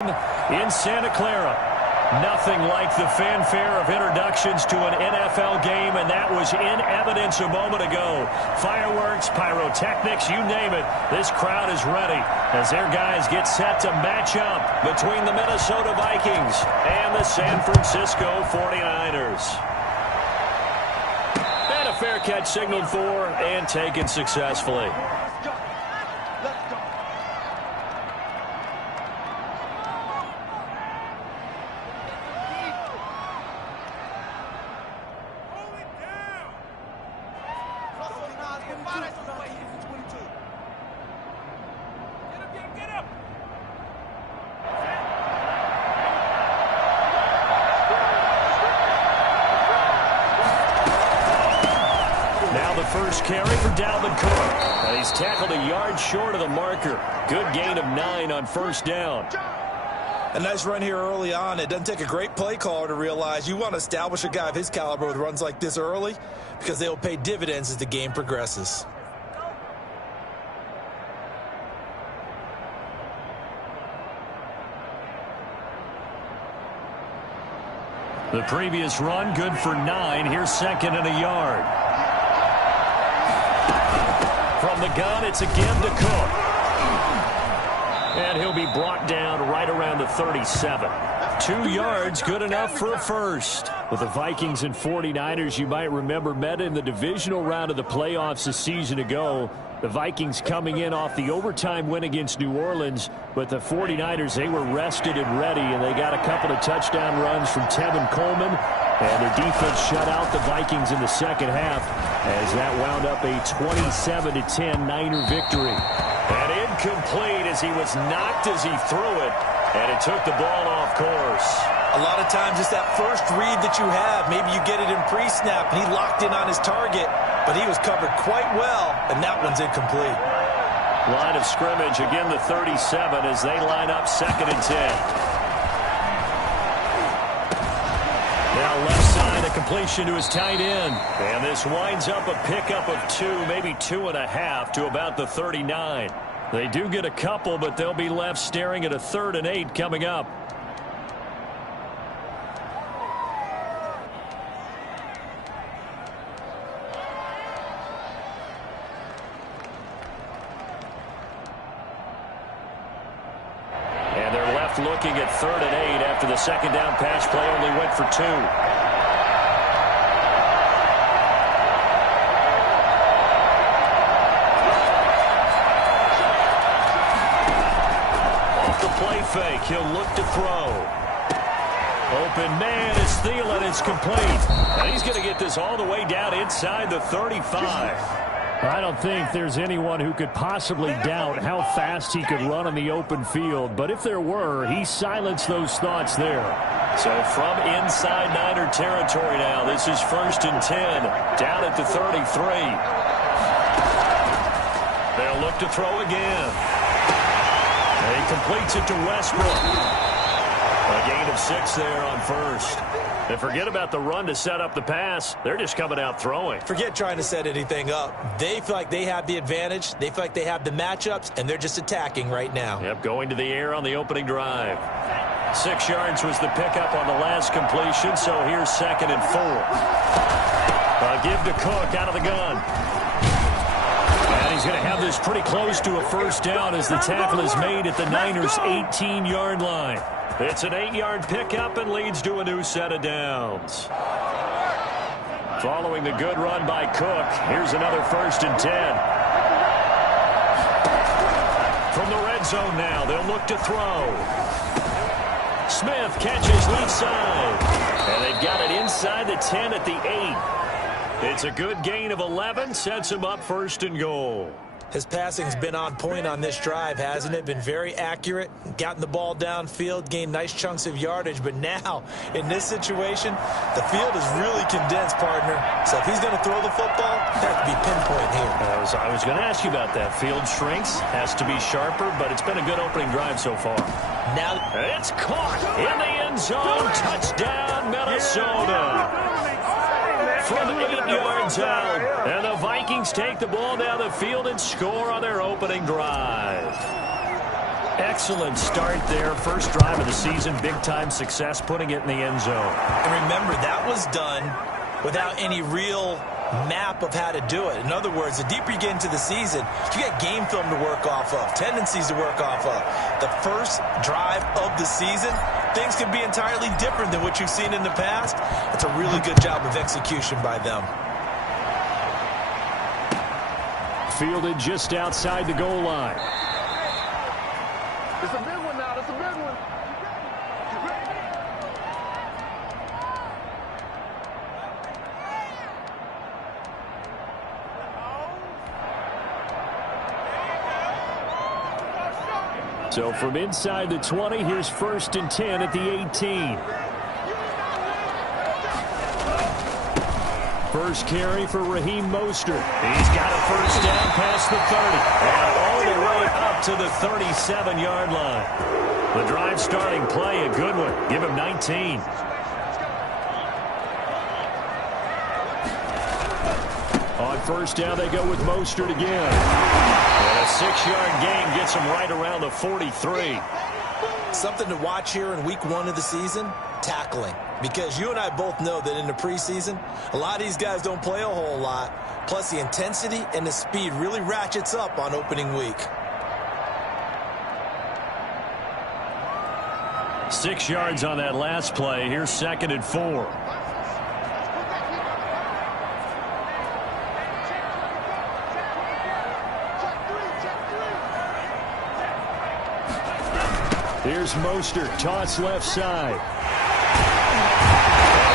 in Santa Clara. Nothing like the fanfare of introductions to an NFL game, and that was in evidence a moment ago. Fireworks, pyrotechnics, you name it. This crowd is ready as their guys get set to match up between the Minnesota Vikings and the San Francisco 49ers. And a fair catch signaled for and taken successfully. First carry for Dalvin Cook. He's tackled a yard short of the marker. Good gain of 9 on first down. A nice run here early on. It doesn't take a great play caller to realize you want to establish a guy of his caliber with runs like this early because they'll pay dividends as the game progresses. The previous run good for 9. Here's second and a yard. From the gun, it's again to Cook. And he'll be brought down right around the 37. 2 yards, good enough for a first. With the Vikings and 49ers, you might remember, met in the divisional round of the playoffs a season ago. The Vikings coming in off the overtime win against New Orleans. But the 49ers, they were rested and ready, and they got a couple of touchdown runs from Tevin Coleman. And their defense shut out the Vikings in the second half as that wound up a 27-10 Niner victory. And incomplete as he was knocked as he threw it, and it took the ball off course. A lot of times it's that first read that you have. Maybe you get it in pre-snap, and he locked in on his target, but he was covered quite well, and that one's incomplete. Line of scrimmage, again the 37 as they line up second and 10. Now left side, a completion to his tight end. And this winds up a pickup of 2, maybe 2.5 to about the 39. They do get a couple, but they'll be left staring at a 3rd and 8 coming up. And they're left looking at 3rd and 8 after the second down pass play only went for 2. Off the play fake, he'll look to throw. Open man is Thielen, it's complete. And he's going to get this all the way down inside the 35. I don't think there's anyone who could possibly doubt how fast he could run on the open field. But if there were, he silenced those thoughts there. So from inside Niner territory now, this is 1st and 10. Down at the 33. They'll look to throw again. He completes it to Westbrook. A gain of 6 there on first. And forget about the run to set up the pass. They're just coming out throwing. Forget trying to set anything up. They feel like they have the advantage. They feel like they have the matchups, and they're just attacking right now. Yep, going to the air on the opening drive. 6 yards was the pickup on the last completion, so here's 2nd and 4. A give to Cook out of the gun. And he's going to have this pretty close to a first down as the tackle is made at the Niners' 18-yard line. It's an 8-yard pickup and leads to a new set of downs. Following the good run by Cook, here's another 1st and 10. From the red zone now, they'll look to throw. Smith catches left side. And they've got it inside the 10 at the 8. It's a good gain of 11, sets him up 1st and goal. His passing's been on point on this drive, hasn't it? Been very accurate, gotten the ball downfield, gained nice chunks of yardage. But now, in this situation, the field is really condensed, partner. So if he's going to throw the football, it has to be pinpoint here. I was going to ask you about that. Field shrinks, has to be sharper, but it's been a good opening drive so far. Now it's caught in the end zone. Touchdown, Minnesota. From 8 yards out. And the Vikings take the ball down the field and score on their opening drive. Excellent start there. First drive of the season, big-time success, putting it in the end zone. And remember, that was done without any real map of how to do it. In other words, the deeper you get into the season, you get game film to work off of, tendencies to work off of. The first drive of the season, things can be entirely different than what you've seen in the past. It's a really good job of execution by them. Fielded just outside the goal line. It's a big one now. It's a big one. So from inside the 20, here's 1st and 10 at the 18. First carry for Raheem Mostert. He's got a first down past the 30. And all the way up to the 37-yard line. The drive starting play, a good one. Give him 19. On first down, they go with Mostert again. And a 6-yard gain gets him right around the 43. Something to watch here in week 1 of the season, tackling. Because you and I both know that in the preseason, a lot of these guys don't play a whole lot. Plus, the intensity and the speed really ratchets up on opening week. 6 yards on that last play. Here's 2nd and 4. Here's Mostert, toss left side. And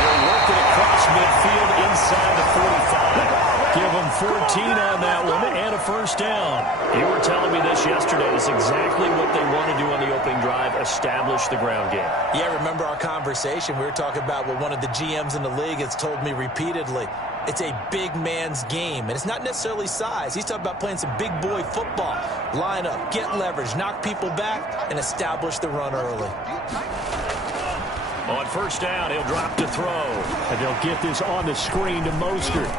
we'll work it across midfield inside the 45. Give them 14 on that one and a first down. You were telling me this yesterday. It's exactly what they want to do on the opening drive, establish the ground game. Yeah, remember our conversation? We were talking about what one of the GMs in the league has told me repeatedly. It's a big man's game, and it's not necessarily size. He's talking about playing some big boy football. Line up, get leverage, knock people back, and establish the run early. On first down, he'll drop to throw. And they'll get this on the screen to Mostert.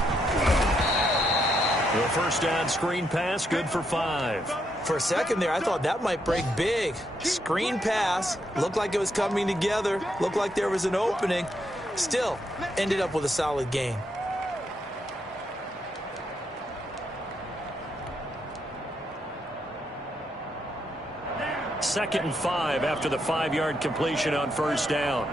The first down screen pass, good for 5. For a second there, I thought that might break big. Screen pass, looked like it was coming together, looked like there was an opening. Still, ended up with a solid gain. 2nd and 5 after the 5-yard completion on first down.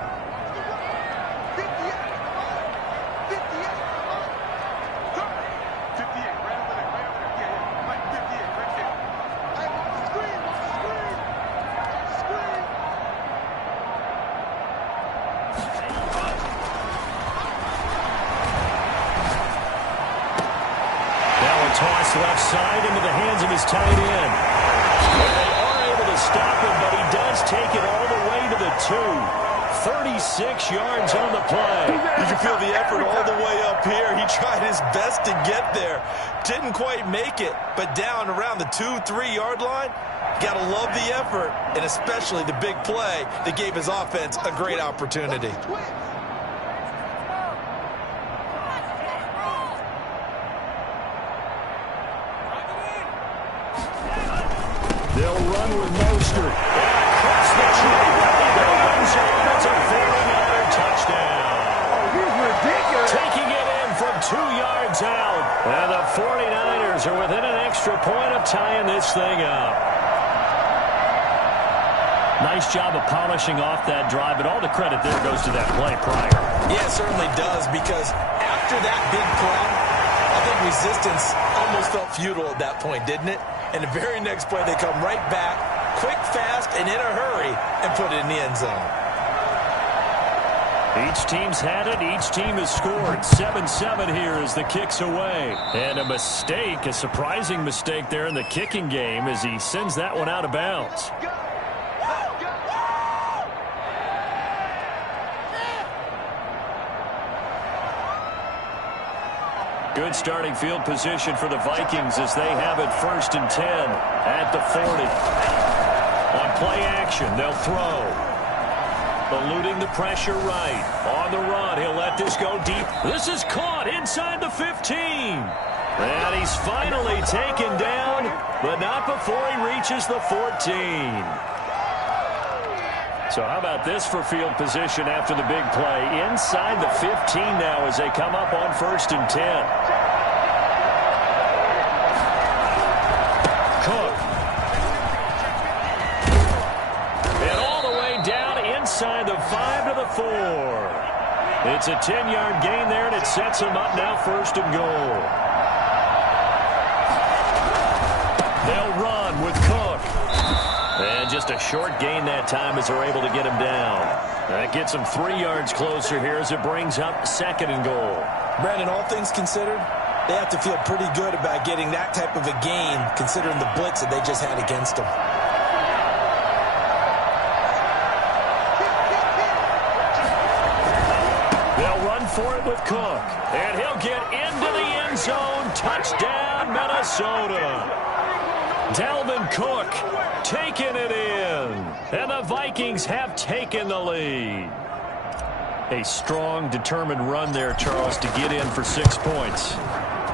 Now a toss left side into the hands of his tight end. Stop him, but he does take it all the way to the 2. 36 yards on the play. You can feel the effort all the way up here. He tried his best to get there. Didn't quite make it, but down around the 2-3 yard line, got to love the effort, and especially the big play that gave his offense a great opportunity. They'll run with Mostert. Across the track. It's a 49er touchdown. Oh, he's ridiculous. Taking it in from 2 yards out. And the 49ers are within an extra point of tying this thing up. Nice job of polishing off that drive, but all the credit there goes to that play prior. Yeah, it certainly does, because after that big play, I think resistance almost felt futile at that point, didn't it? And the very next play, they come right back, quick, fast, and in a hurry, and put it in the end zone. Each team's had it. Each team has scored. 7-7 here as the kick's away. And a mistake, a surprising mistake there in the kicking game as he sends that one out of bounds. Good starting field position for the Vikings as they have it 1st and 10 at the 40. On play action, they'll throw. Eluding the pressure right. On the run, he'll let this go deep. This is caught inside the 15. And he's finally taken down, but not before he reaches the 14. So how about this for field position after the big play? Inside the 15 now as they come up on 1st and 10. Cook. And all the way down inside the 5 to the 4. It's a 10-yard gain there, and it sets him up now 1st and goal. They'll run with Cook. And just a short gain that time as they're able to get him down. That gets him 3 yards closer here as it brings up 2nd and goal. Brandon, all things considered, they have to feel pretty good about getting that type of a gain considering the blitz that they just had against them. They'll run for it with Cook. And he'll get into the end zone. Touchdown, Minnesota. Dalvin Cook taking it in. And the Vikings have taken the lead. A strong, determined run there, Charles, to get in for 6 points.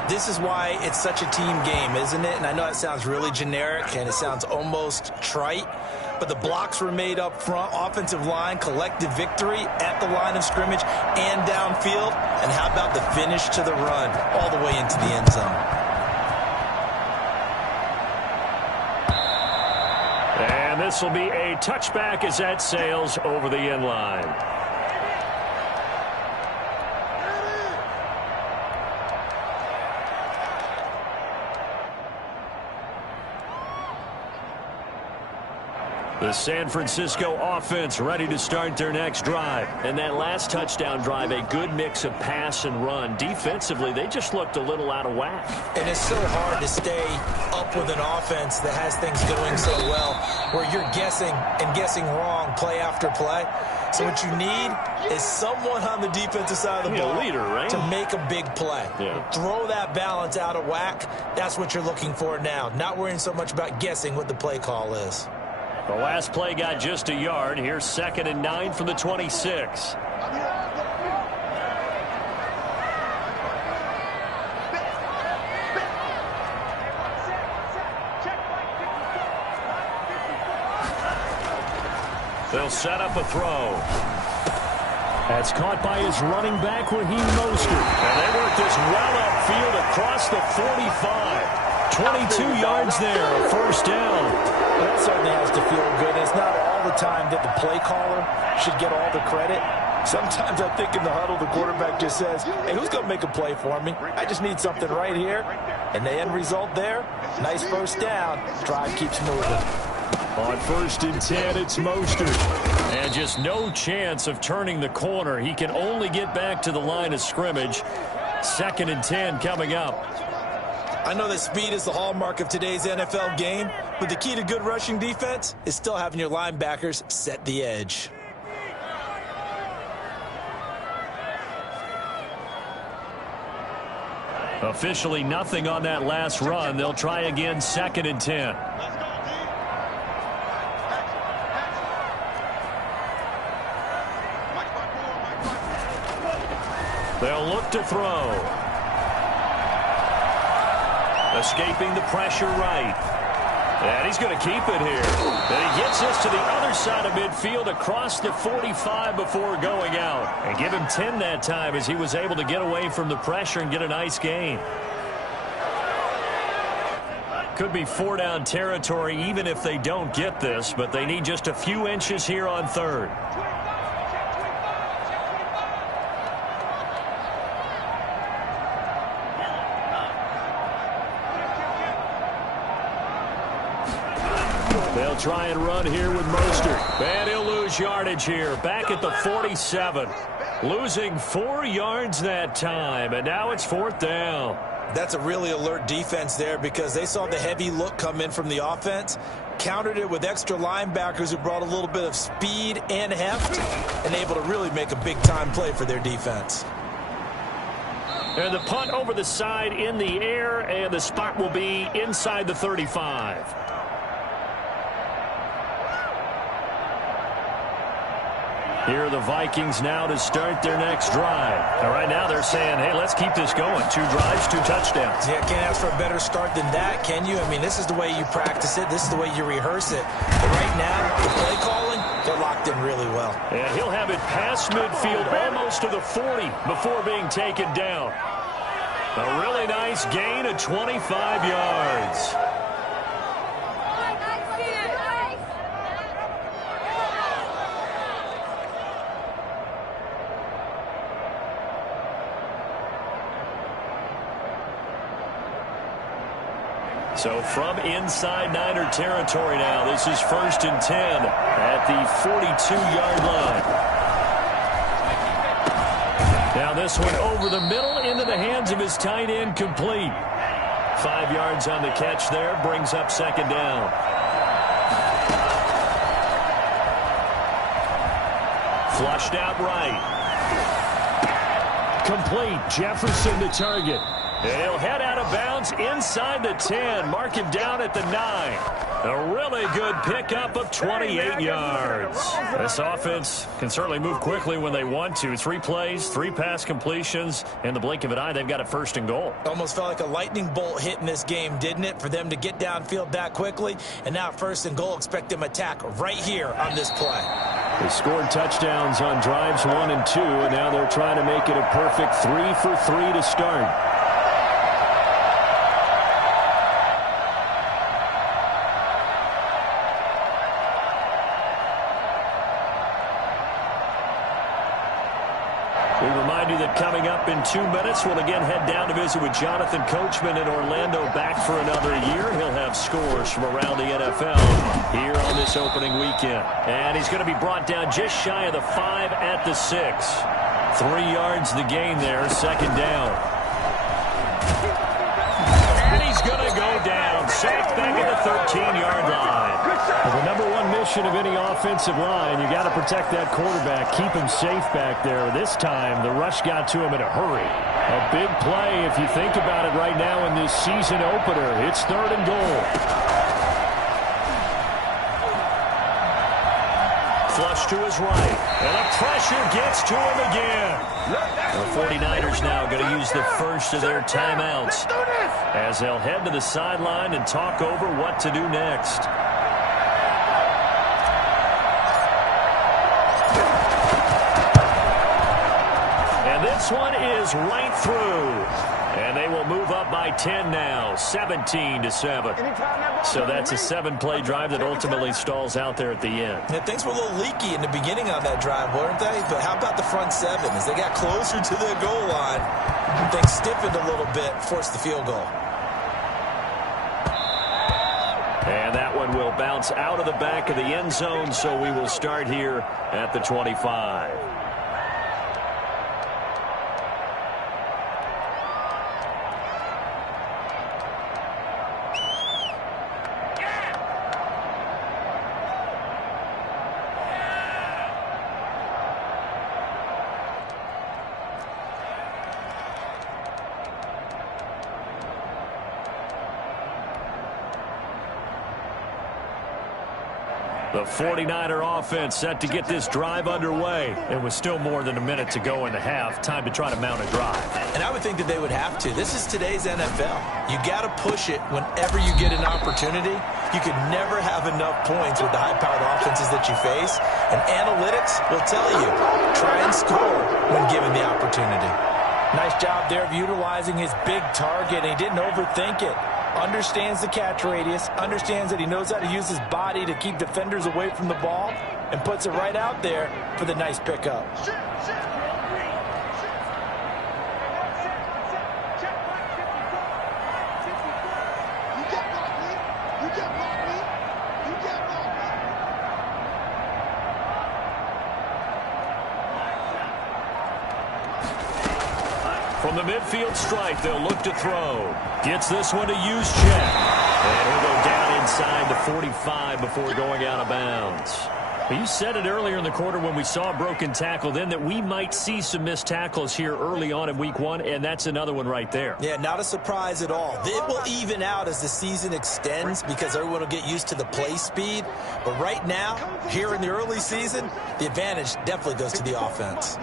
This is why it's such a team game, isn't it? And I know it sounds really generic and it sounds almost trite, but the blocks were made up front, offensive line, collective victory at the line of scrimmage and downfield. And how about the finish to the run all the way into the end zone? And this will be a touchback as that sails over the end line. The San Francisco offense ready to start their next drive. And that last touchdown drive, a good mix of pass and run. Defensively, they just looked a little out of whack. And it's so hard to stay up with an offense that has things going so well, where you're guessing and guessing wrong play after play. So what you need is someone on the defensive side of the ball leader, right? to make a big play. Yeah. Throw that balance out of whack. That's what you're looking for now. Not worrying so much about guessing what the play call is. The last play got just a yard. Here's 2nd and 9 from the 26. They'll set up a throw. That's caught by his running back, Raheem Mostert. And they work this well upfield across the 45. 22 yards there, a 1st down. That certainly has to feel good. It's not all the time that the play caller should get all the credit. Sometimes I think in the huddle, the quarterback just says, hey, who's going to make a play for me? I just need something right here. And the end result there, nice 1st down. Drive keeps moving. On 1st and 10, it's Mostert. And just no chance of turning the corner. He can only get back to the line of scrimmage. 2nd and 10 coming up. I know that speed is the hallmark of today's NFL game, but the key to good rushing defense is still having your linebackers set the edge. Officially nothing on that last run. They'll try again 2nd and 10. They'll look to throw. Escaping the pressure right. And he's going to keep it here. And he gets this to the other side of midfield across the 45 before going out. And give him 10 that time as he was able to get away from the pressure and get a nice gain. Could be 4-down territory even if they don't get this, but they need just a few inches here on 3rd. They'll try and run here with Mostert. And he'll lose yardage here. Back at the 47. Losing 4 yards that time. And now it's 4th down. That's a really alert defense there because they saw the heavy look come in from the offense, countered it with extra linebackers who brought a little bit of speed and heft, and able to really make a big-time play for their defense. And the punt over the side in the air, and the spot will be inside the 35. Here are the Vikings now to start their next drive. And right now they're saying, hey, let's keep this going. 2 drives, 2 touchdowns. Yeah, can't ask for a better start than that, can you? I mean, this is the way you practice it. This is the way you rehearse it. But right now, the play calling, they're locked in really well. And he'll have it past midfield, almost to the 40 before being taken down. A really nice gain of 25 yards. So from inside Niner territory now, this is 1st and 10 at the 42-yard line. Now this one over the middle into the hands of his tight end, complete. 5 yards on the catch there, brings up 2nd down. Flushed out right. Complete. Jefferson the target. And he'll head out of bounds inside the 10. Mark him down at the 9. A really good pickup of 28 yards. This offense can certainly move quickly when they want to. 3 plays, 3 pass completions. In the blink of an eye, they've got it 1st and goal. Almost felt like a lightning bolt hit in this game, didn't it? For them to get downfield that quickly. And now 1st and goal, expect them to attack right here on this play. They scored touchdowns on drives 1 and 2, and now they're trying to make it a perfect 3 for 3 to start. We remind you that coming up in 2 minutes, we'll again head down to visit with Jonathan Coachman in Orlando, back for another year. He'll have scores from around the NFL here on this opening weekend. And he's going to be brought down just shy of the 5 at the 6. 3 yards the gain there, 2nd down. And he's going to go down, sacked back at the 13-yard line. Well, the number 1 mission of any offensive line, you got to protect that quarterback, keep him safe back there. This time, the rush got to him in a hurry. A big play if you think about it right now in this season opener. It's 3rd and goal. Flush to his right, and the pressure gets to him again. The 49ers now going to use the first of their timeouts as they'll head to the sideline and talk over what to do next. And this one is right through. And they will move up by 10 now, 17-7. So that's a 7-play drive that ultimately stalls out there at the end. Yeah, things were a little leaky in the beginning on that drive, weren't they? But how about the front 7? As they got closer to the goal line, things stiffened a little bit, forced the field goal. And that one will bounce out of the back of the end zone, so we will start here at the 25. The 49er offense set to get this drive underway. It was still more than a minute to go in the half. Time to try to mount a drive. And I would think that they would have to. This is today's NFL. You got to push it whenever you get an opportunity. You could never have enough points with the high-powered offenses that you face. And analytics will tell you, try and score when given the opportunity. Nice job there of utilizing his big target, and he didn't overthink it. Understands the catch radius, understands that he knows how to use his body to keep defenders away from the ball, and puts it right out there for the nice pickup. From the midfield stripe, they'll look to throw. Gets this one to Juszczyk. And he'll go down inside the 45 before going out of bounds. You said it earlier in the quarter when we saw a broken tackle then that we might see some missed tackles here early on in week 1, and that's another one right there. Yeah, not a surprise at all. It will even out as the season extends because everyone will get used to the play speed. But right now, here in the early season, the advantage definitely goes to the offense.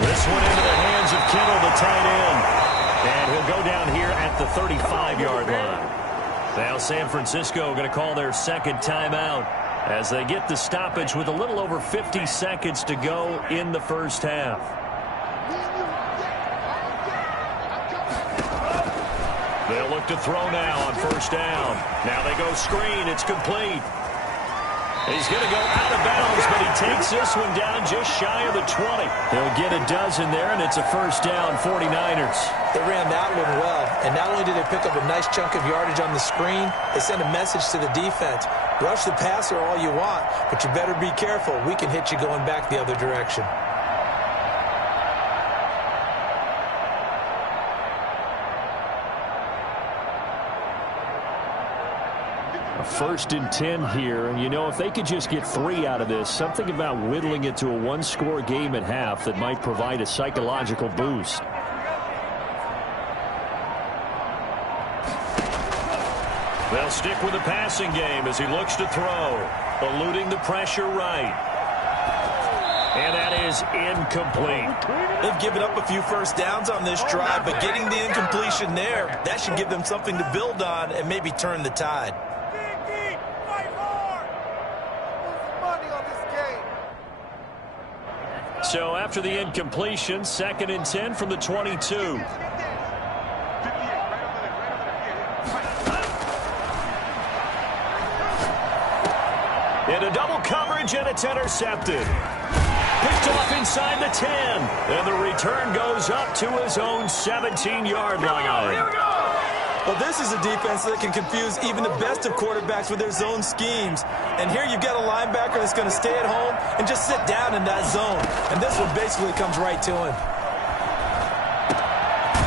This one into the hands of Kittle, the tight end. And he'll go down here at the 35-yard line. Now San Francisco going to call their second timeout as they get the stoppage with a little over 50 seconds to go in the first half. They'll look to throw now on first down. Now they go screen. It's complete. He's going to go out of bounds, but he takes this one down just shy of the 20. He'll get a dozen there, and it's a first down, 49ers. They ran that one well, and not only did they pick up a nice chunk of yardage on the screen, they sent a message to the defense. Rush the passer all you want, but you better be careful. We can hit you going back the other direction. First and 10 here, and you know, if they could just get 3 out of this, something about whittling it to a one-score game at half that might provide a psychological boost. They'll stick with the passing game as he looks to throw, eluding the pressure right. And that is incomplete. They've given up a few first downs on this drive, but getting the incompletion there, that should give them something to build on and maybe turn the tide. So after the incompletion, second and 10 from the 22. Into double coverage, and it's intercepted. Picked off inside the 10. And the return goes up to his own 17-yard line. Here we go. Well, this is a defense that can confuse even the best of quarterbacks with their zone schemes. And here you've got a linebacker that's going to stay at home and just sit down in that zone. And this one basically comes right to him.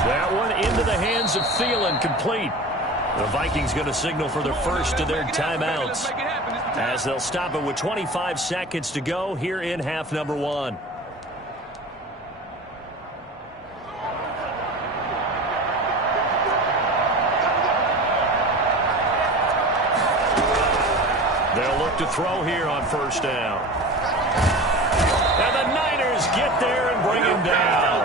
That one into the hands of Thielen, complete. The Vikings going to signal for their first of their timeouts as they'll stop it with 25 seconds to go here in half number 1. They'll look to throw here on first down. And the Niners get there and bring him down.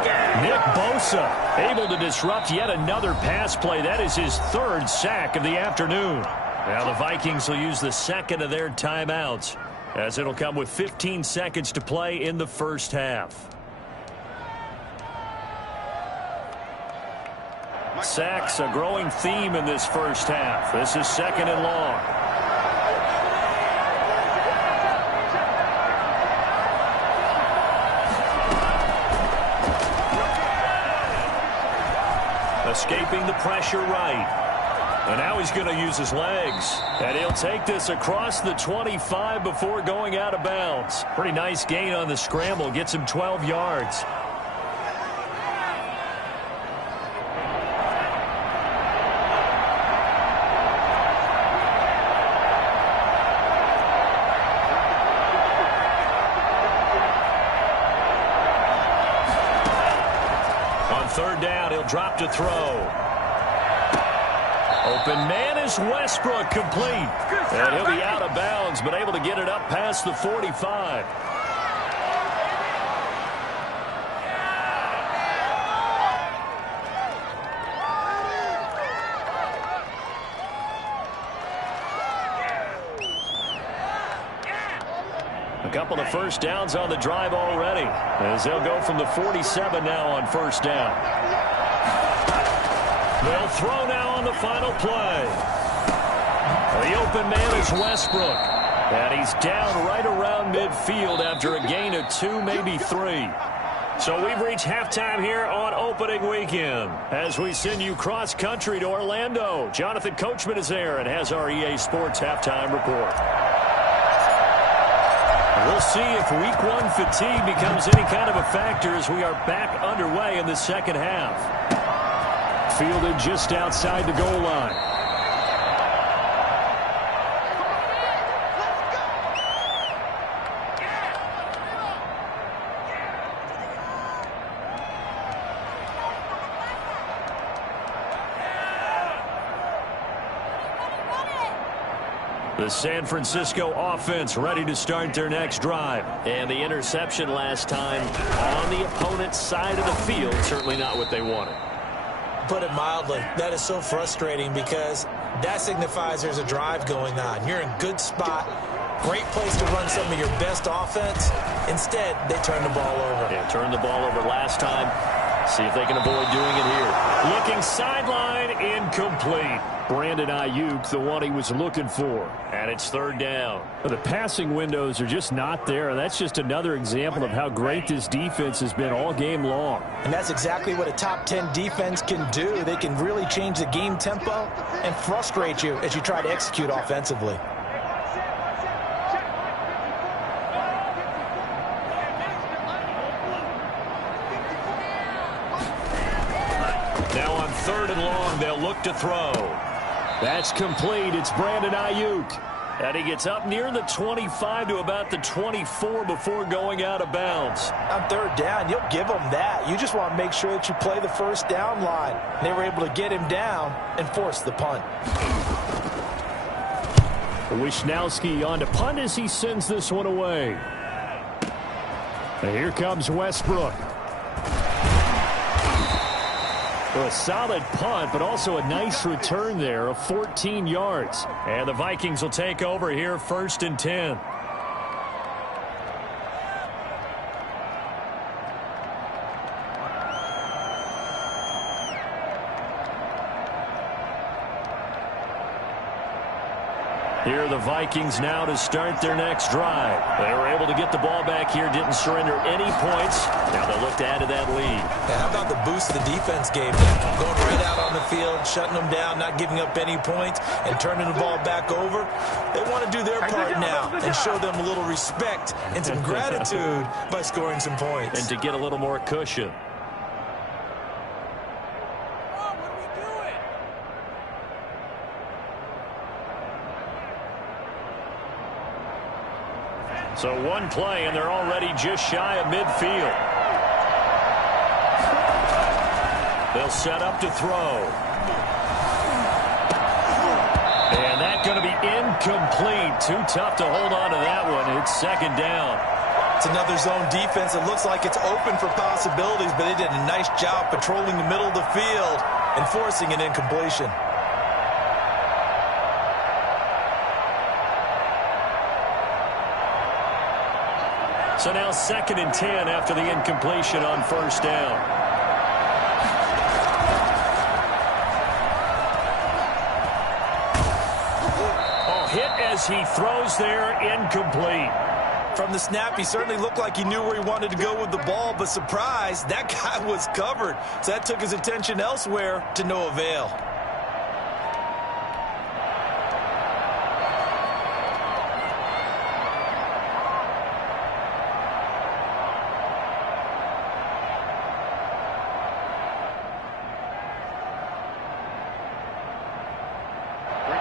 Nick Bosa able to disrupt yet another pass play. That is his 3rd sack of the afternoon. Now the Vikings will use the second of their timeouts as it'll come with 15 seconds to play in the first half. Sacks, a growing theme in this first half. This is second and long. Escaping the pressure right. And now he's going to use his legs. And he'll take this across the 25 before going out of bounds. Pretty nice gain on the scramble. Gets him 12 yards. On third down, he'll drop to throw. Open man is Westbrook, complete. And he'll be out of bounds, but able to get it up past the 45. A couple of first downs on the drive already, as they'll go from the 47 now on first down. They'll throw now on the final play. The open man is Westbrook. And he's down right around midfield after a gain of 2, maybe 3. So we've reached halftime here on opening weekend. As we send you cross-country to Orlando, Jonathan Coachman is there and has our EA Sports halftime report. We'll see if Week 1 fatigue becomes any kind of a factor as we are back underway in the second half. Fielded just outside the goal line. The San Francisco offense ready to start their next drive. And the interception last time on the opponent's side of the field, certainly not what they wanted. Put it mildly, that is so frustrating because that signifies there's a drive going on. You're in good spot, great place to run some of your best offense. Instead, they turn the ball over. Yeah, turned the ball over last time. See if they can avoid doing it here. Looking sideline, incomplete. Brandon Ayuk, the one he was looking for. And it's third down. The passing windows are just not there. That's just another example of how great this defense has been all game long. And that's exactly what a top 10 defense can do. They can really change the game tempo and frustrate you as you try to execute offensively. Now on third and long, they'll look to throw. That's complete. It's Brandon Ayuk. And he gets up near the 25 to about the 24 before going out of bounds. On third down, you'll give them that. You just want to make sure that you play the first down line. They were able to get him down and force the punt. Wishnowski on to punt as he sends this one away. And here comes Westbrook. A solid punt, but also a nice return there of 14 yards. And the Vikings will take over here, 1st and 10. Here are the Vikings now to start their next drive. They were able to get the ball back here, didn't surrender any points. Now they'll look to add to that lead. Yeah, how about the boost the defense gave them? Going right out on the field, shutting them down, not giving up any points, and turning the ball back over. They want to do their part now and show them a little respect and some gratitude by scoring some points. And to get a little more cushion. So one play, and they're already just shy of midfield. They'll set up to throw. And that's going to be incomplete. Too tough to hold on to that one. It's second down. It's another zone defense. It looks like it's open for possibilities, but they did a nice job patrolling the middle of the field and forcing an incompletion. So now 2nd and 10 after the incompletion on first down. Oh, hit as he throws there, incomplete. From the snap, he certainly looked like he knew where he wanted to go with the ball, but surprise, that guy was covered. So that took his attention elsewhere to no avail.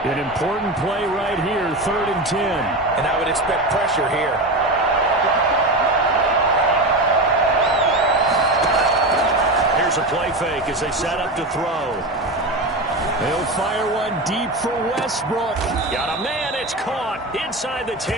An important play right here, 3rd and 10. And I would expect pressure here. Here's a play fake as they set up to throw. They'll fire one deep for Westbrook. Got a man, it's caught inside the 10.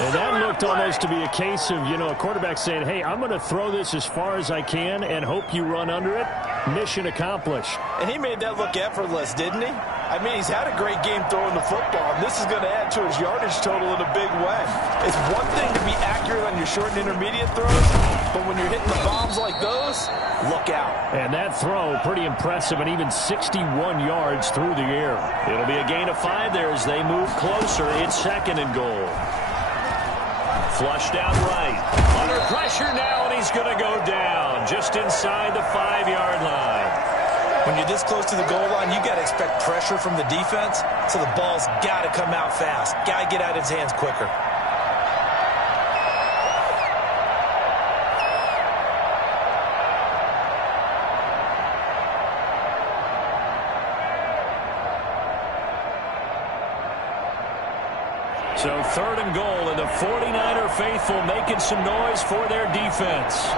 And that looked almost to be a case of, a quarterback saying, hey, I'm going to throw this as far as I can and hope you run under it. Mission accomplished. And he made that look effortless, didn't he? I mean, he's had a great game throwing the football, and this is going to add to his yardage total in a big way. It's one thing to be accurate on your short and intermediate throws, but when you're hitting the bombs like those, look out. And that throw, pretty impressive, and even 61 yards through the air. It'll be a gain of 5 there as they move closer. It's 2nd and goal. Flushed out right. Under pressure now, and he's going to go down just inside the 5-yard line. When you're this close to the goal line, you got to expect pressure from the defense, so the ball's got to come out fast. Got to get out of his hands quicker. So 3rd and goal, and the 49er faithful making some noise for their defense.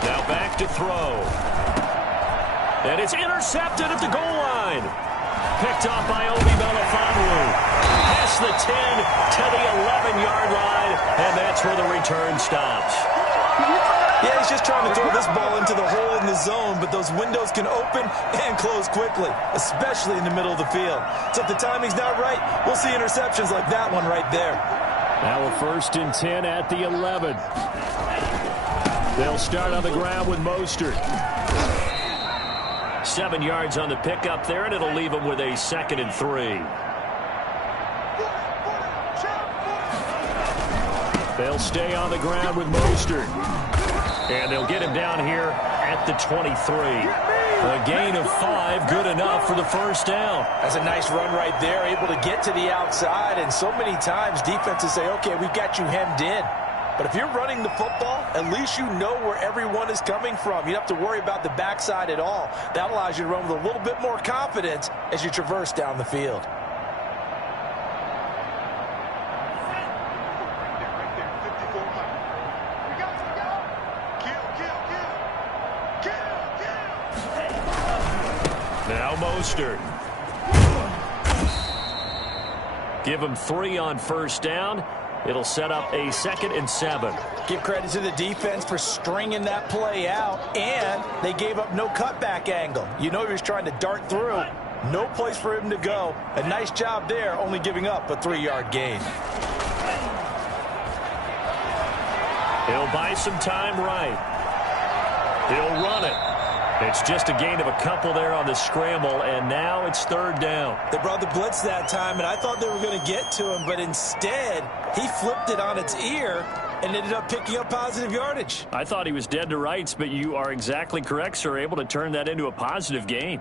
Now back to throw. And it's intercepted at the goal line. Picked off by Obi Melifonwu. Past the 10 to the 11-yard line, and that's where the return stops. Yeah, he's just trying to throw this ball into the hole in the zone, but those windows can open and close quickly, especially in the middle of the field. So if the timing's not right, we'll see interceptions like that one right there. Now a 1st and 10 at the 11. They'll start on the ground with Mostert. 7 yards on the pickup there, and it'll leave them with a 2nd and 3. They'll stay on the ground with Mostert. And they'll get him down here at the 23. A gain of 5, good enough for the 1st down. That's a nice run right there, able to get to the outside. And so many times defenses say, okay, we've got you hemmed in. But if you're running the football, at least you know where everyone is coming from. You don't have to worry about the backside at all. That allows you to run with a little bit more confidence as you traverse down the field. Now Mostert. Give him 3 on 1st down. It'll set up a 2nd and 7. Give credit to the defense for stringing that play out, and they gave up no cutback angle. You know he was trying to dart through. No place for him to go. A nice job there, only giving up a 3-yard gain. He'll buy some time right. He'll run it. It's just a gain of a couple there on the scramble, and now it's 3rd down. They brought the blitz that time, and I thought they were going to get to him, but instead, he flipped it on its ear and ended up picking up positive yardage. I thought he was dead to rights, but you are exactly correct, sir, able to turn that into a positive gain.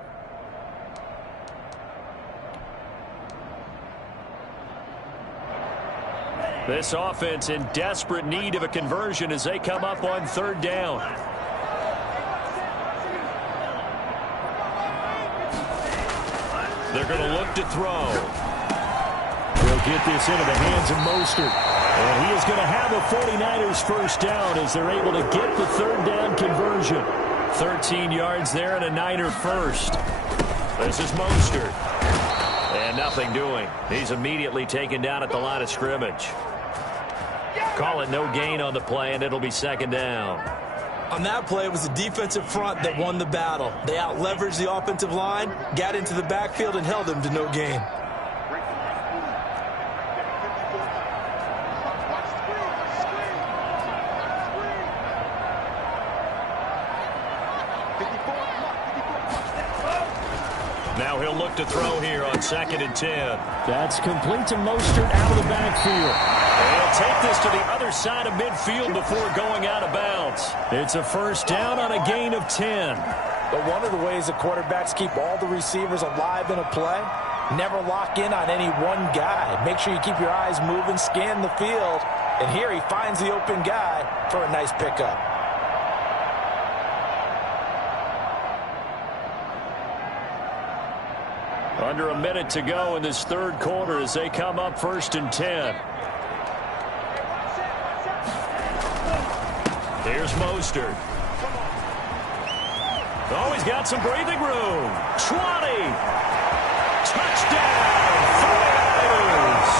This offense in desperate need of a conversion as they come up on 3rd down. They're going to look to throw. They'll get this into the hands of Mostert. And he is going to have a 49ers 1st down as they're able to get the 3rd down conversion. 13 yards there and a Niner 1st. This is Mostert. And nothing doing. He's immediately taken down at the line of scrimmage. Call it no gain on the play, and it'll be 2nd down. On that play, it was the defensive front that won the battle. They out-leveraged the offensive line, got into the backfield, and held them to no gain. Now he'll look to throw here on 2nd and 10. That's complete to Mostert out of the backfield. He'll take this to the other side of midfield before going out of bounds. It's a 1st down on a gain of 10. But one of the ways the quarterbacks keep all the receivers alive in a play, never lock in on any one guy. Make sure you keep your eyes moving, scan the field, and here he finds the open guy for a nice pickup. Under a minute to go in this 3rd quarter as they come up 1st and 10. Here's Mostert. Oh, he's got some breathing room. 20. Touchdown, 49ers.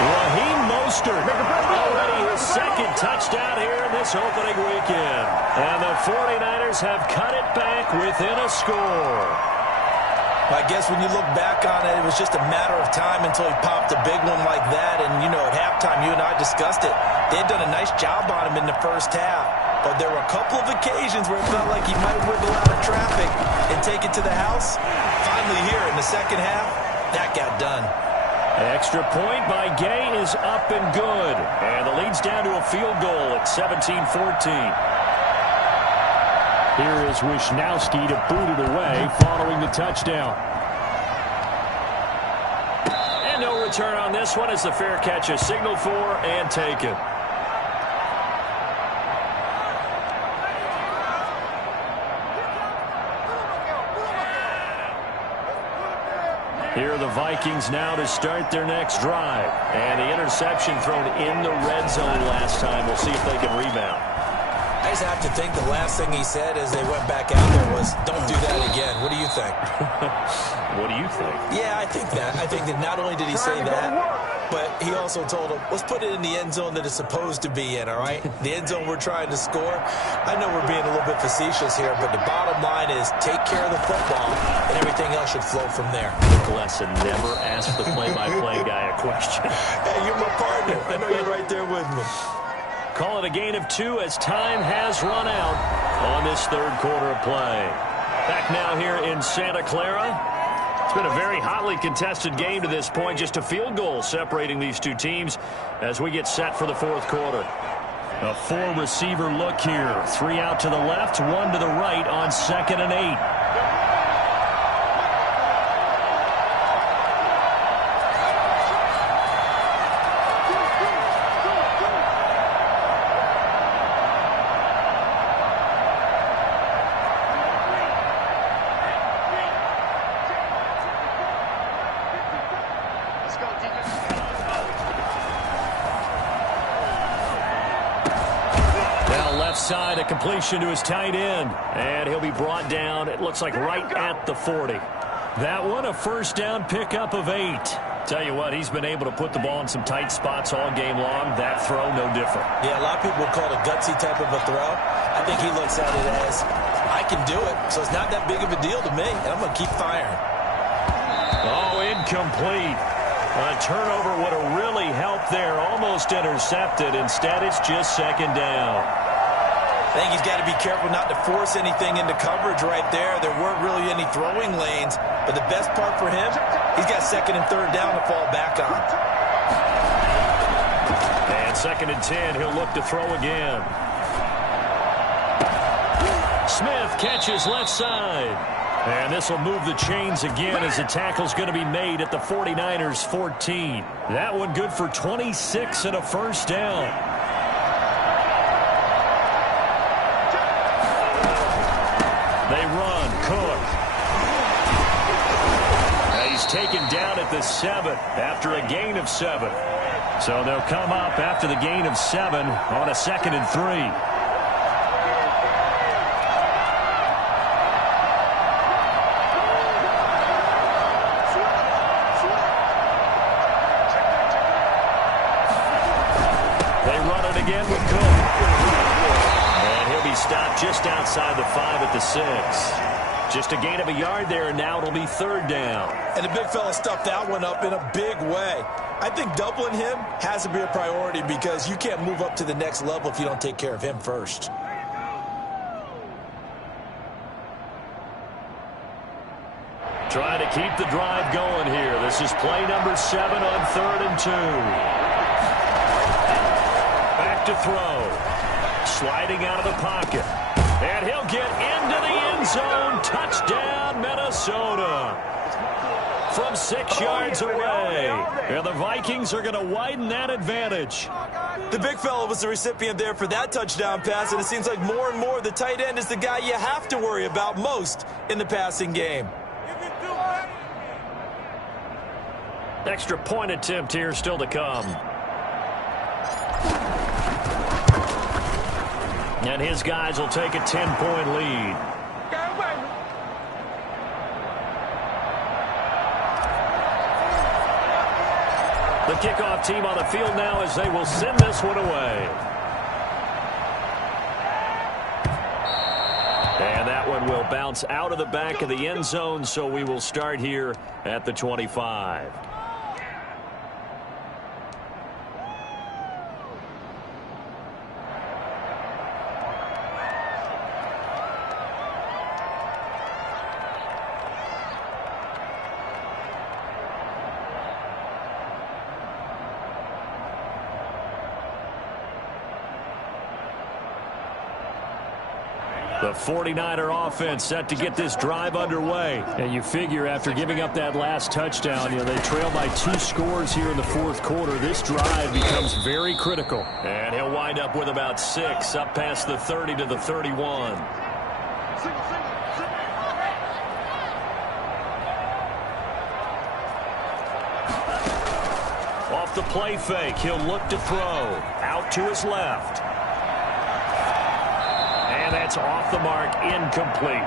Raheem Mostert. Already his 2nd touchdown here in this opening weekend. And the 49ers have cut it back within a score. I guess when you look back on it, it was just a matter of time until he popped a big one like that. And, you know, at halftime, you and I discussed it. They had done a nice job on him in the 1st half. But there were a couple of occasions where it felt like he might wiggle out of traffic and take it to the house. Finally here in the 2nd half, That got done. Extra point by Gay is up and good. And the lead's down to a field goal at 17-14. Here is Wisnowski to boot it away following the touchdown. And no return on this one as the fair catch is signaled for and taken. Here are the Vikings now to start their next drive. And the interception thrown in the red zone last time. We'll see if they can rebound. I just have to think the last thing he said as they went back out there was, don't do that again. What do you think? What do you think? Yeah, I think that. I think that not only did he say that, but he also told him, let's put it in the end zone that it's supposed to be in, all right? The end zone we're trying to score. I know we're being a little bit facetious here, but the bottom line is take care of the football, and everything else should flow from there. Lesson, never ask the play-by-play guy a question. Hey, you're my partner. I know you're right there with me. Call it a gain of 2 as time has run out on this third quarter of play. Back now here in Santa Clara. It's been a very hotly contested game to this point. Just a field goal separating these two teams as we get set for the fourth quarter. A 4-receiver look here. 3 out to the left, 1 to the right on 2nd and 8. Side, a completion to his tight end, and he'll be brought down, it looks like right at the 40. That one, a first down pickup of 8. Tell you what, he's been able to put the ball in some tight spots all game long. That throw, no different. Yeah, a lot of people will call it a gutsy type of a throw. I think he looks at it as, I can do it, so it's not that big of a deal to me, and I'm going to keep firing. Oh, incomplete. A turnover would have really helped there, almost intercepted. Instead, it's just 2nd down. I think he's got to be careful not to force anything into coverage right there. There weren't really any throwing lanes, but the best part for him, he's got 2nd and 3rd down to fall back on. And 2nd and 10, he'll look to throw again. Smith catches left side. And this will move the chains again as the tackle's going to be made at the 49ers 14. That one good for 26 and a first down. They run. Cook. He's taken down at the 7 after a gain of 7. So they'll come up after the gain of 7 on a 2nd and 3. They run it again with Cook. Stopped just outside the 5 at the 6. Just a gain of a yard there, and now it'll be 3rd down. And the big fella stuffed that one up in a big way. I think doubling him has to be a priority because you can't move up to the next level if you don't take care of him first. Trying to keep the drive going here. This is play number 7 on 3rd and 2. Back to throw. Sliding out of the pocket. And he'll get into the end zone. Touchdown, Minnesota. From 6 yards away. And the Vikings are going to widen that advantage. The big fella was the recipient there for that touchdown pass, and it seems like more and more the tight end is the guy you have to worry about most in the passing game. Extra point attempt here still to come. And his guys will take a 10-point lead. The kickoff team on the field now as they will send this one away. And that one will bounce out of the back of the end zone, so we will start here at the 25. The 49er offense set to get this drive underway. And you figure after giving up that last touchdown, they trail by 2 scores here in the fourth quarter. This drive becomes very critical. And he'll wind up with about 6 up past the 30 to the 31. Off the play fake, he'll look to throw. Out to his left. And that's off the mark, incomplete.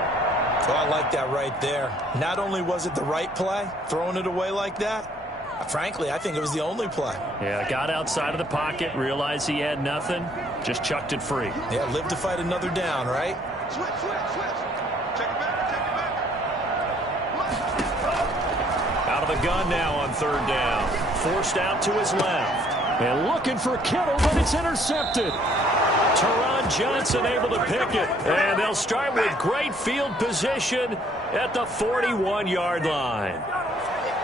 Oh, I like that right there. Not only was it the right play, throwing it away like that, frankly, I think it was the only play. Yeah, got outside of the pocket, realized he had nothing, just chucked it free. Yeah, live to fight another down, right? Switch. Check it back. Out of the gun now on third down. Forced out to his left. And looking for Kittle, but it's intercepted. Teron Johnson able to pick it. And they'll start with great field position at the 41-yard line.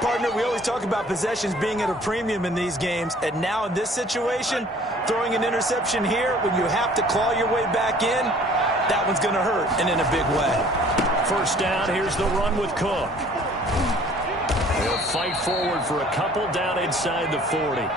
Partner, we always talk about possessions being at a premium in these games. And now in this situation, throwing an interception here when you have to claw your way back in, that one's going to hurt, and in a big way. First down, here's the run with Cook. He'll fight forward for a couple down inside the 40.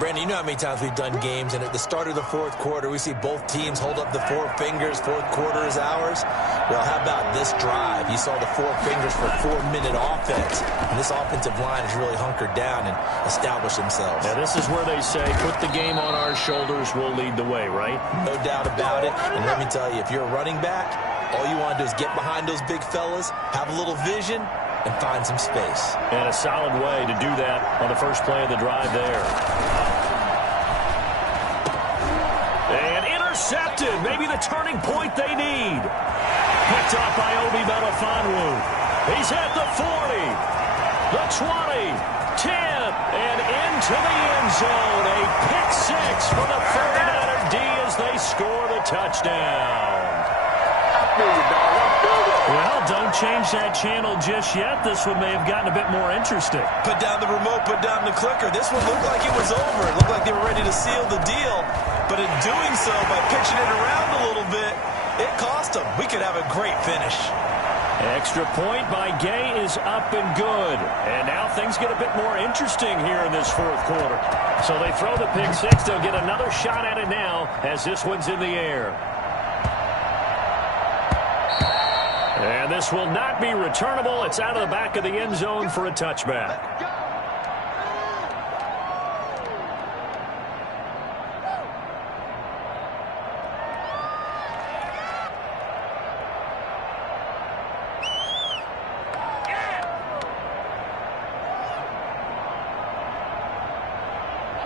Brandon, you know how many times we've done games, and at the start of the fourth quarter, we see both teams hold up the 4 fingers, fourth quarter is ours. Well, how about this drive? You saw the 4 fingers for 4-minute offense, and this offensive line has really hunkered down and established themselves. Now, this is where they say, put the game on our shoulders, we'll lead the way, right? No doubt about it, and let me tell you, if you're a running back, all you want to do is get behind those big fellas, have a little vision, and find some space. And a solid way to do that on the first play of the drive there. And intercepted. Maybe the turning point they need. Picked up by Obi Melifonwu. He's at the 40, the 20, 10, and into the end zone. A pick 6 for the 49er D as they score the touchdown. Well, don't change that channel just yet. This one may have gotten a bit more interesting. Put down the remote, put down the clicker. This one looked like it was over. It looked like they were ready to seal the deal. But in doing so, by pitching it around a little bit, it cost them. We could have a great finish. Extra point by Gay is up and good. And now things get a bit more interesting here in this fourth quarter. So they throw the pick 6. They'll get another shot at it now as this one's in the air. And this will not be returnable. It's out of the back of the end zone for a touchback.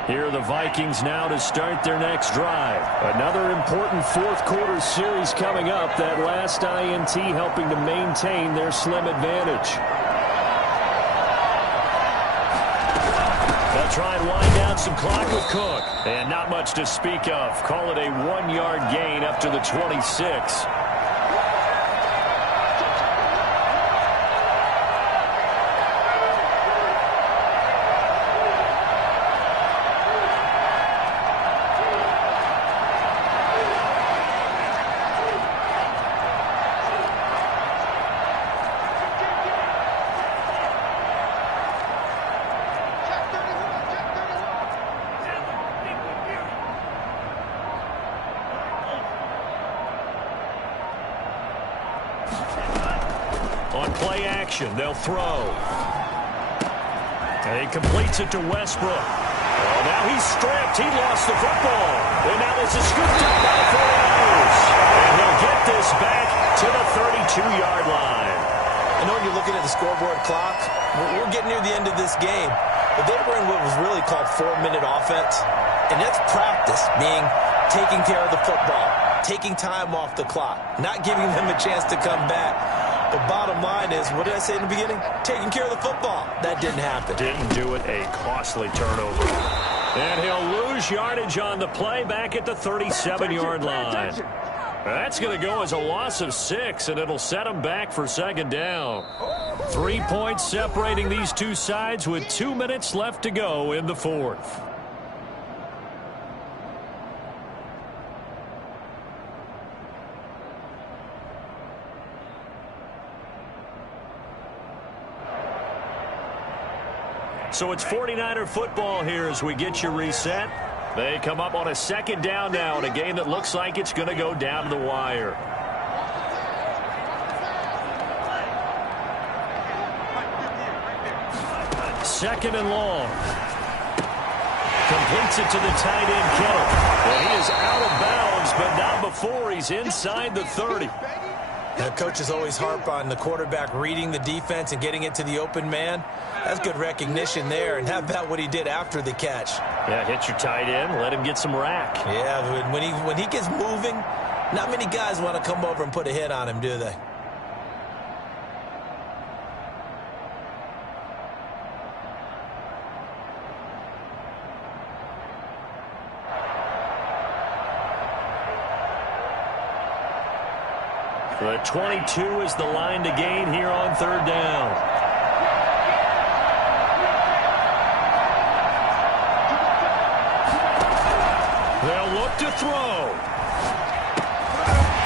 Here are the Vikings now to start their next drive. Another important fourth quarter series coming up. That last INT helping to maintain their slim advantage. They'll try and wind down some clock with Cook. And not much to speak of. Call it a 1-yard gain up to the 26. On play action, they'll throw. And he completes it to Westbrook. Oh, now he's stripped. He lost the football. And now there's a scoop up by the 49ers. And he'll get this back to the 32-yard line. I know when you're looking at the scoreboard clock, we're getting near the end of this game. But they were in what was really called 4-minute offense. And that's practice, meaning taking care of the football, taking time off the clock, not giving them a chance to come back. The bottom line is, what did I say in the beginning? Taking care of the football. That didn't happen. Didn't do it. A costly turnover. And he'll lose yardage on the play back at the 37-yard line. That's going to go as a loss of 6, and it'll set him back for second down. 3 points separating these two sides with 2 minutes left to go in the fourth. So it's 49er football here as we get you reset. They come up on a second down now in a game that looks like it's going to go down to the wire. Second and long. Completes it to the tight end, Kittle. Well, he is out of bounds, but not before he's inside the 30. Now, coaches always harp on the quarterback reading the defense and getting it to the open man. That's good recognition there. And how about what he did after the catch? Yeah, hit your tight end, let him get some rack. Yeah, when he gets moving, not many guys want to come over and put a hit on him, do they? The 22 is the line to gain here on third down. They'll look to throw.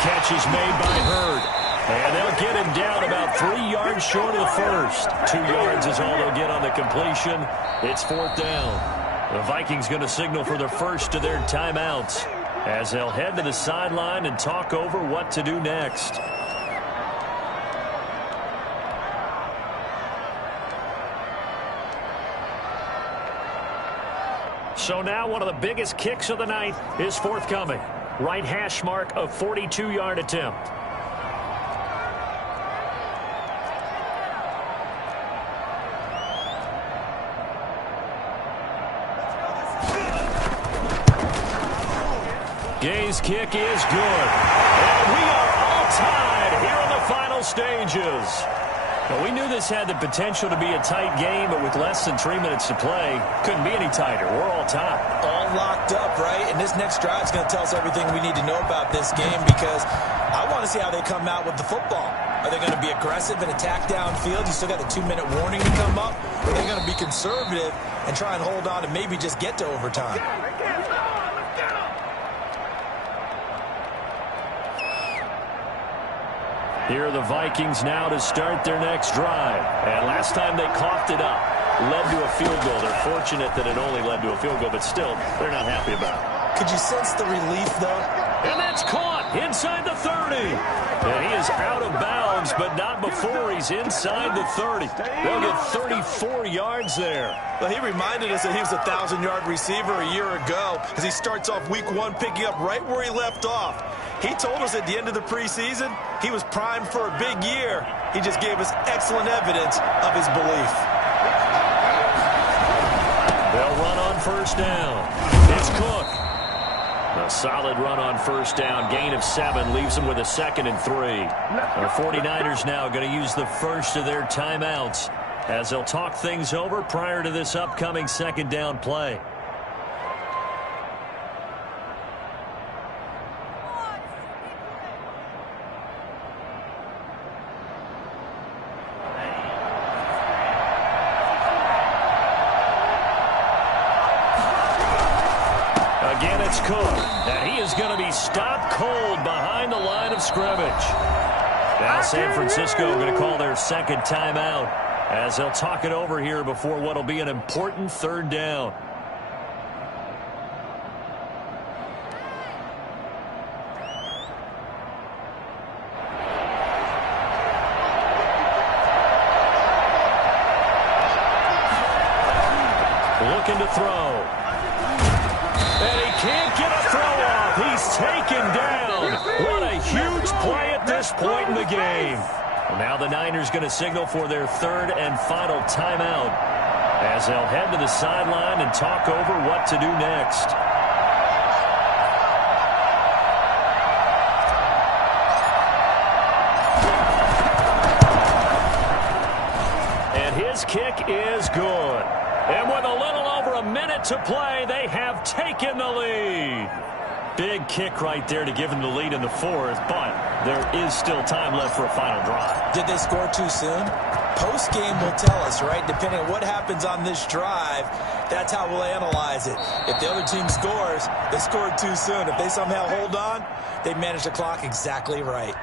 Catch is made by Hurd. And they'll get him down about 3 yards short of the first. 2 yards is all they'll get on the completion. It's fourth down. The Vikings going to signal for the first of their timeouts as they'll head to the sideline and talk over what to do next. So now one of the biggest kicks of the night is forthcoming. Right hash mark, a 42-yard attempt. Gay's kick is good. And we are all tied here in the final stages. Well, we knew this had the potential to be a tight game, but with less than 3 minutes to play, couldn't be any tighter. We're all tied. All locked up, right? And this next drive is going to tell us everything we need to know about this game because I want to see how they come out with the football. Are they going to be aggressive and attack downfield? You still got the 2-minute warning to come up? Or are they going to be conservative and try and hold on and maybe just get to overtime? Here are the Vikings now to start their next drive. And last time they coughed it up, led to a field goal. They're fortunate that it only led to a field goal, but still, they're not happy about it. Could you sense the relief, though? And that's caught inside the 30. And he is out of bounds, but not before he's inside the 30. They'll get 34 yards there. Well, he reminded us that he was a 1,000-yard receiver a year ago as he starts off week 1 picking up right where he left off. He told us at the end of the preseason he was primed for a big year. He just gave us excellent evidence of his belief. They'll run on first down. It's Cook. A solid run on first down. Gain of 7 leaves them with a 2nd and 3. The 49ers now going to use the first of their timeouts as they'll talk things over prior to this upcoming second down play. Again, it's Cook, and he is going to be stopped cold behind the line of scrimmage. Now San Francisco going to call their second timeout as they'll talk it over here before what will be an important third down. Looking to throw. And he can't get a throw off. He's taken down. What a huge play at this point in the game. Well, now the Niners going to signal for their third and final timeout as they'll head to the sideline and talk over what to do next. And his kick is good. And with a little over a minute to play, they have taken the lead. Big kick right there to give them the lead in the fourth, but there is still time left for a final drive. Did they score too soon? Post-game will tell us, right? Depending on what happens on this drive, that's how we'll analyze it. If the other team scores, they scored too soon. If they somehow hold on, they manage the clock exactly right.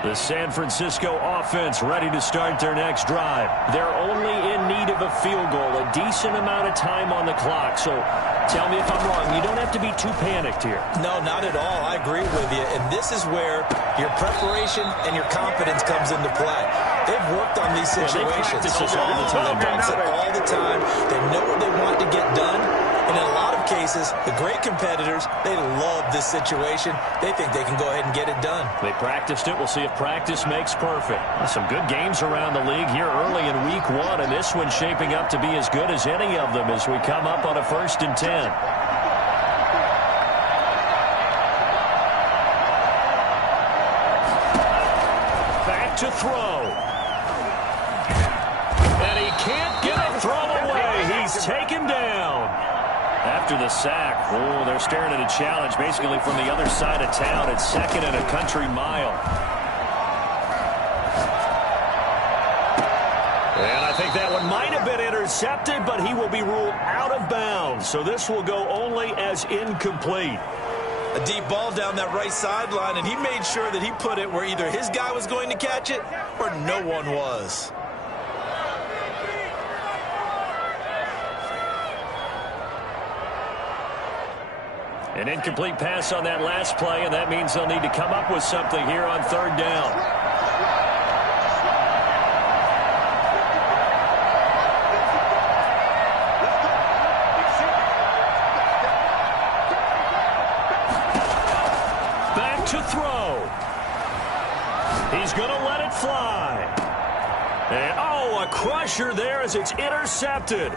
The San Francisco offense ready to start their next drive. They're only in need of a field goal, a decent amount of time on the clock. So tell me if I'm wrong. You don't have to be too panicked here. No, not at all. I agree with you. And this is where your preparation and your confidence comes into play. They've worked on these situations. They practice this all the time. They practice it all the time. They know what they want to get done. And in a lot of cases, the great competitors, they love this situation. They think they can go ahead and get it done. They practiced it. We'll see if practice makes perfect. Some good games around the league here early in week 1, and this one's shaping up to be as good as any of them as we come up on a 1st and 10. Back to throw. And he can't get a throw away. He's taken down. After the sack, they're staring at a challenge basically from the other side of town. It's 2nd and a country mile. And I think that one might have been intercepted, but he will be ruled out of bounds. So this will go only as incomplete. A deep ball down that right sideline, and he made sure that he put it where either his guy was going to catch it or no one was. An incomplete pass on that last play, and that means they'll need to come up with something here on 3rd down. Back to throw. He's going to let it fly. And, a crusher there as it's intercepted.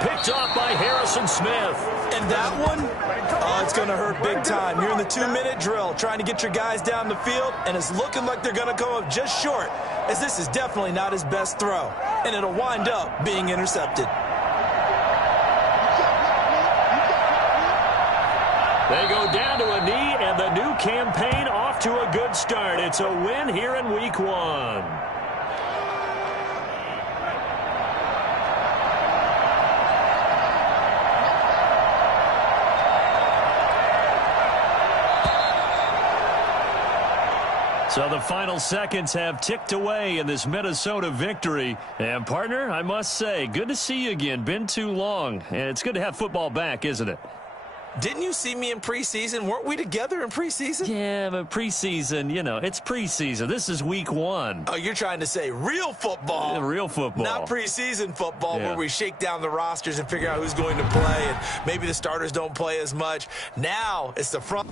Picked off by Harrison Smith. And that one, it's going to hurt big time. You're in the 2-minute drill trying to get your guys down the field, and it's looking like they're going to come up just short, as this is definitely not his best throw, and it'll wind up being intercepted. They go down to a knee, and the new campaign off to a good start. It's a win here in week 1. So the final seconds have ticked away in this Minnesota victory. And, partner, I must say, good to see you again. Been too long. And it's good to have football back, isn't it? Didn't you see me in preseason? Weren't we together in preseason? Yeah, but preseason, it's preseason. This is week 1. Oh, you're trying to say real football. Yeah, real football. Not preseason football where we shake down the rosters and figure out who's going to play, and maybe the starters don't play as much. Now it's the front.